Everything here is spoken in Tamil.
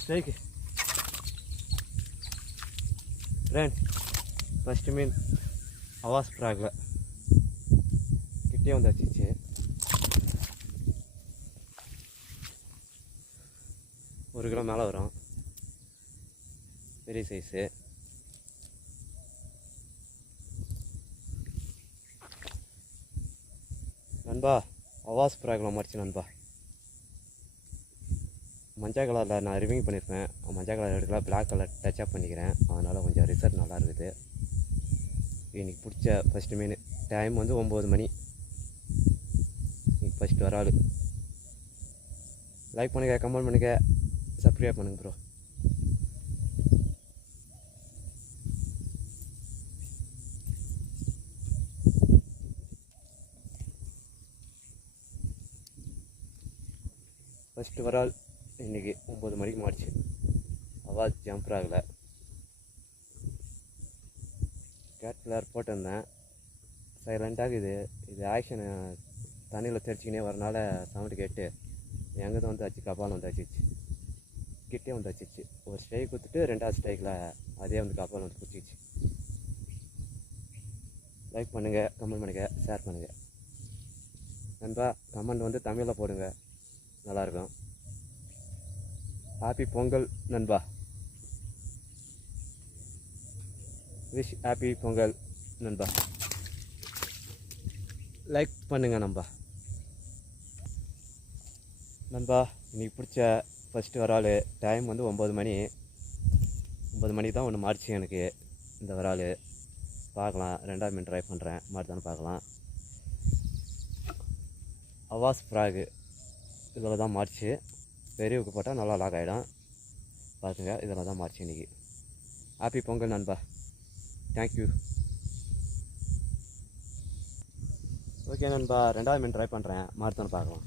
Strike friend. ஃபஸ்ட்டு மீன் அவாஸ் ப்ராகில் கிட்டே வந்து வச்சிச்சு. ஒரு கிலோ மேலே வரும், பெரிய சைஸு. நண்பா அவாஸ் ப்ராகில் மாறிச்சு நண்பா. மஞ்சள் கலரில் நான் ரிவிங் பண்ணியிருப்பேன். மஞ்சள் கலர் எடுக்கலாம், பிளாக் கலர் டச்சப் பண்ணிக்கிறேன். அதனால் கொஞ்சம் ரிசல்ட் நல்லா இருக்குது. இன்றைக்கி பிடிச்ச ஃபஸ்ட்டு மீன். டைம் வந்து 9 மணி. இன்றைக்கி ஃபஸ்ட்டு வர ஆள். லைக் பண்ணுங்கள், கமெண்ட் பண்ணுங்கள், சப்ஸ்கிரைப் பண்ணுங்கள் ப்ரோ. ஃபஸ்ட்டு வர ஆள் இன்றைக்கி 9 மணிக்கு மாறிச்சு. அவாஸ் ஜம்ப் ஆகலை. கேட் ஃப்ளேர் போட்டிருந்தேன், சைலண்ட்டாக இது ஆக்ஷனு தண்ணியில் தெரிச்சிக்கினே வரனால சவுண்டு கேட்டு எங்கே வந்து வச்சு கபால் வந்து வச்சிச்சு. கிட்டே வந்து வச்சிச்சு. ஒரு ஸ்ட்ரைக் கொடுத்துட்டு 2வது ஸ்ட்ரைக்கில் அதே வந்து கபால் வந்து குத்திச்சு. லைக் பண்ணுங்கள், கமெண்ட் பண்ணுங்கள், ஷேர் பண்ணுங்கள் நண்பா. கமெண்ட் வந்து தமிழில் போடுங்க, நல்லாயிருக்கும். ஹாப்பி பொங்கல் நண்பா. விஷ் ஹாப்பி பொங்கல் நண்பா. லைக் பண்ணுங்க நண்பா. நண்பா இன்றைக்கி பிடிச்ச ஃபஸ்ட்டு வரால். டைம் வந்து 9 மணி. 9 மணிக்கு தான் ஒன்று மாறிச்சு எனக்கு இந்த வரால். பார்க்கலாம், 2வது மீன் ட்ரை பண்ணுறேன், மாறுதானு பார்க்கலாம். அவாஸ் ஃப்ராகு இதில் தான் மாறிச்சு. பெரியவுக்கு போட்டால் நல்லா லாக் ஆகிடும். பார்த்துங்க, இதில் தான் மாறிச்சு இன்றைக்கி. ஹாப்பி பொங்கல் நண்பா. தேங்க்யூ. ஓகே நண்பா, 2வது மீன் ட்ரை பண்ணுறேன், மாறுதானு பார்க்கலாம்.